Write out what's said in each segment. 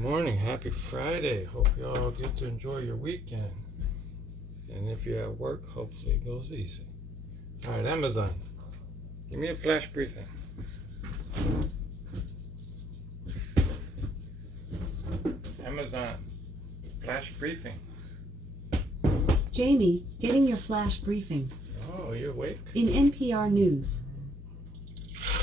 morning. Happy Friday. Hope you all get to enjoy your weekend. And if you're at work, hopefully it goes easy. All right, Amazon. Give me a flash briefing. Amazon. Flash briefing. Jamie, getting your flash briefing. Oh, you're awake? In NPR News.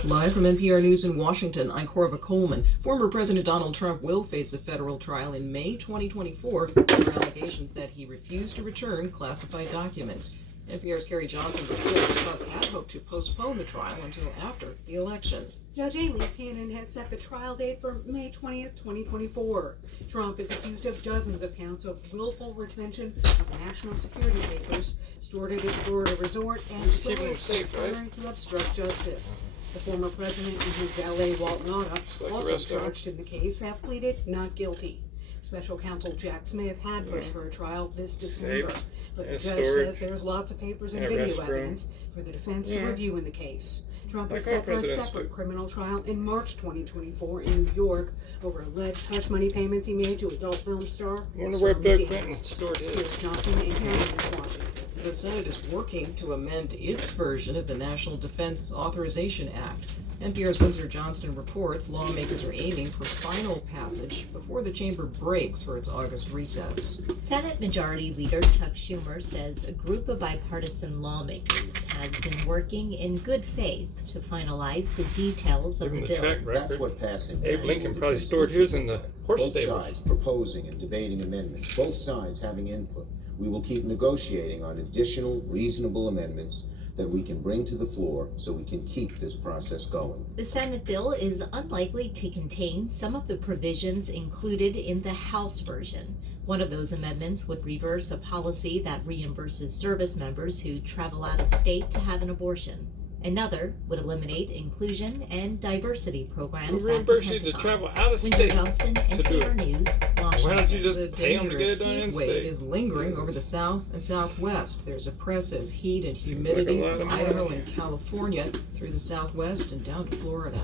Live from NPR News in Washington, I'm Corva Coleman. Former President Donald Trump will face a federal trial in May 2024 for allegations that he refused to return classified documents. NPR's Carrie Johnson reports Trump had hoped to postpone the trial until after the election. Judge Aileen Cannon has set the trial date for May 20th, 2024. Trump is accused of dozens of counts of willful retention of national security papers stored at his Florida resort and conspiring to obstruct justice. The former president and his valet, Walt Nauta, also charged in the case, have pleaded not guilty. Special counsel Jack Smith had pushed for a trial this December, but the judge says there's lots of papers and video evidence for the defense to review in the case. Trump is set for a separate criminal trial in March 2024 in New York over alleged hush money payments he made to adult film star. I wonder where Bill Clinton stored his. Johnson and Harry, Washington. The Senate is working to amend its version of the National Defense Authorization Act. NPR's Windsor Johnston reports lawmakers are aiming for final passage before the chamber breaks for its August recess. Senate Majority Leader Chuck Schumer says a group of bipartisan lawmakers has been working in good faith to finalize the details of the bill. That's what passing. Abe Lincoln probably stored his in the horse stable. Both sides proposing and debating amendments, both sides having input. We will keep negotiating on additional reasonable amendments that we can bring to the floor so we can keep this process going. The Senate bill is unlikely to contain some of the provisions included in the House version. One of those amendments would reverse a policy that reimburses service members who travel out of state to have an abortion. Another would eliminate inclusion and diversity programs at the Pentagon. To travel out of Windsor state Johnston, NPR News, Washington. Why don't you just The pay them to get dangerous it done in heat wave state? is lingering over the south and southwest. There's oppressive heat and humidity from Idaho and California through the southwest and down to Florida.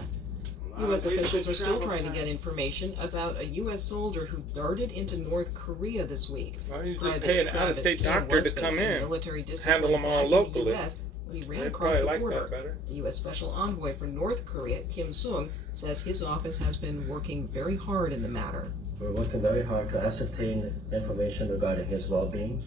U.S. officials are still trying to get information about a U.S. soldier who darted into North Korea this week. Why don't you just pay an out-of-state doctor to come in, handle them all locally? He ran They across probably the like border. that better. The U.S. Special Envoy for North Korea, Kim Sung, says his office has been working very hard in the matter. We're working very hard to ascertain information regarding his well-being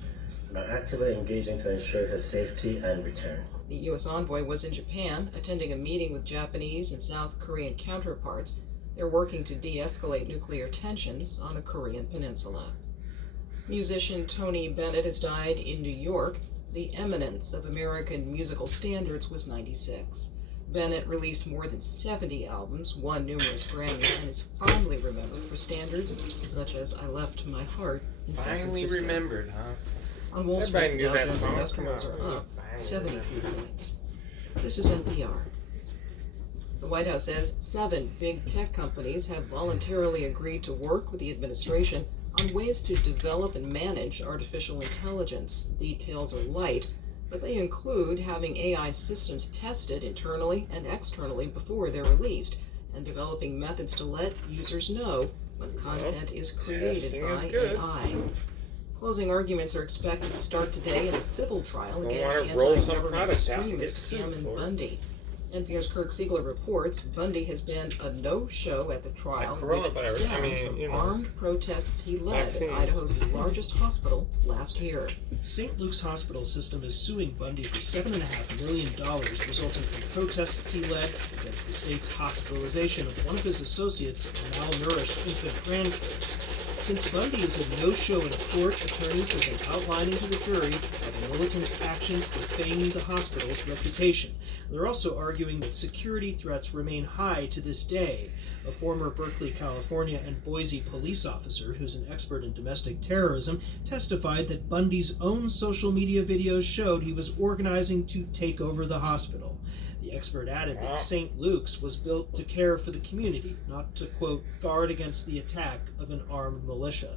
and are actively engaging to ensure his safety and return. The U.S. envoy was in Japan, attending a meeting with Japanese and South Korean counterparts. They're working to de-escalate nuclear tensions on the Korean peninsula. Musician Tony Bennett has died in New York. The eminence of American musical standards was 96. Bennett released more than 70 albums, won numerous Grammys, and is fondly remembered for standards such as I Left My Heart in San Francisco. Remembered, huh? On Wall Street, Dow that Jones song. Industrials are up 73 points. This is NPR. The White House says 7 big tech companies have voluntarily agreed to work with the administration on ways to develop and manage artificial intelligence. Details are light, but they include having AI systems tested internally and externally before they're released, and developing methods to let users know when content is created by AI. Closing arguments are expected to start today in a civil trial against anti-government extremist Ammon Bundy. NPR's Kirk Siegler reports Bundy has been a no-show at the trial, which stems from armed protests he led at Idaho's largest hospital last year. St. Luke's Hospital System is suing Bundy for $7.5 million resulting from protests he led against the state's hospitalization of one of his associates' malnourished infant grandkids. Since Bundy is a no-show in court, attorneys have been outlining to the jury how the militant's actions defame the hospital's reputation. They're also arguing that security threats remain high to this day. A former Berkeley, California, and Boise police officer, who's an expert in domestic terrorism, testified that Bundy's own social media videos showed he was organizing to take over the hospital. The expert added that St. Luke's was built to care for the community, not to, quote, guard against the attack of an armed militia.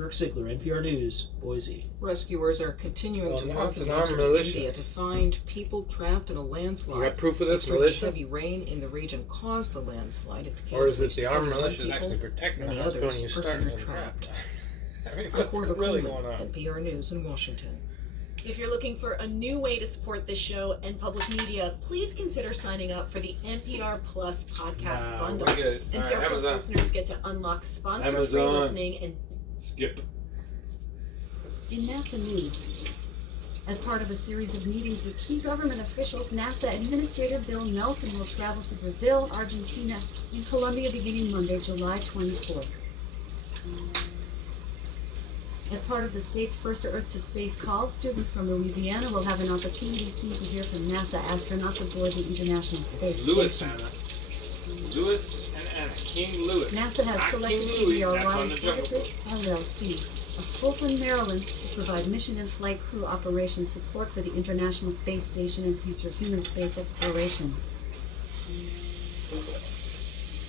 Kirk Sigler, NPR News, Boise. Rescuers are continuing Well, to now work it's in an armed western militia. India to find people trapped in a You landslide. got proof of this, Extremely militia? heavy rain in the region caused the landslide. It's killed Or is at it least the armed 21 militia people. actually protecting the Many hospital others and you are start feared to trapped. I mean, I'm what's Corda really Coleman, going on? NPR News in Washington. If you're looking for a new way to support this show and public media, please consider signing up for the NPR Plus podcast Nah, bundle. we're good. All right, NPR Plus Amazon. listeners get to unlock sponsor-free Amazon. listening and Skip. In NASA news, as part of a series of meetings with key government officials, NASA Administrator Bill Nelson will travel to Brazil, Argentina, and Colombia beginning Monday, July 24th. As part of the state's first Earth to Space call, students from Louisiana will have an opportunity soon to hear from NASA astronauts aboard the International Space Lewis, Station. Anna. Lewis and Anna. King Lewis. NASA has Not selected King Louis, KBR that's on Wireless the Jungle Services, Book. LLC, of Fulton, Maryland, to provide mission and flight crew operation support for the International Space Station and future human space exploration.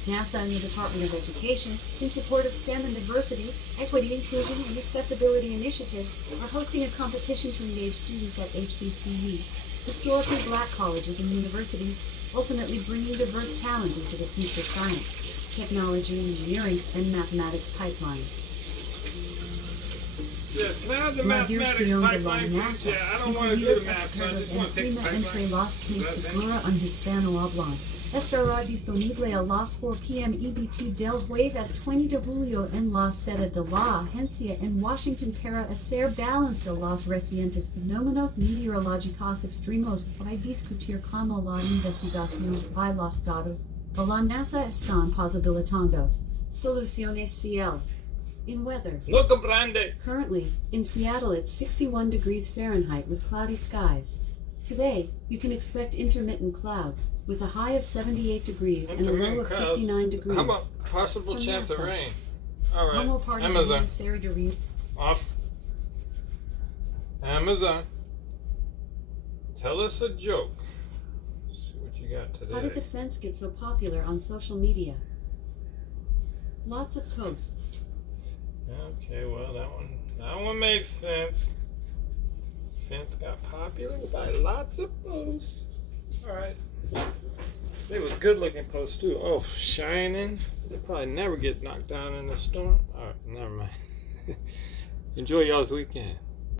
NASA and the Department of Education, in support of STEM and diversity, equity, inclusion, and accessibility initiatives, are hosting a competition to engage students at HBCUs, historically black colleges and universities, ultimately bringing diverse talent into the future science, technology, engineering, and mathematics pipeline. Yeah, can I have the Madir mathematics Sion de la pipeline, please? NASA, Yeah, I don't want to do the incluidos math, so I expertos just en want to take the clima entre pipeline. los que figura en hispanohablan. Estará disponible a las 4 p.m. EDT del jueves 20 de julio en la sede de la agencia en Washington para hacer balance de los recientes fenómenos meteorológicos extremos y discutir cómo la investigación y los datos de la NASA están posibilitando soluciones CL. In weather, No comprende. currently, in Seattle it's 61 degrees Fahrenheit with cloudy skies. Today, you can expect intermittent clouds, with a high of 78 degrees and a low Intermittent of clouds? 59 degrees. How about possible From chance of NASA. rain? All right. Como parte de Amazon. una serie de Off. Amazon. Tell us a joke. See what you got How did today. defense get so popular on social media? Lots of posts. Okay, well that one makes sense. Fence got popular by lots of posts. Alright. They was good looking posts too. Oh, shining. They probably never get knocked down in a storm. Alright, never mind. Enjoy y'all's weekend.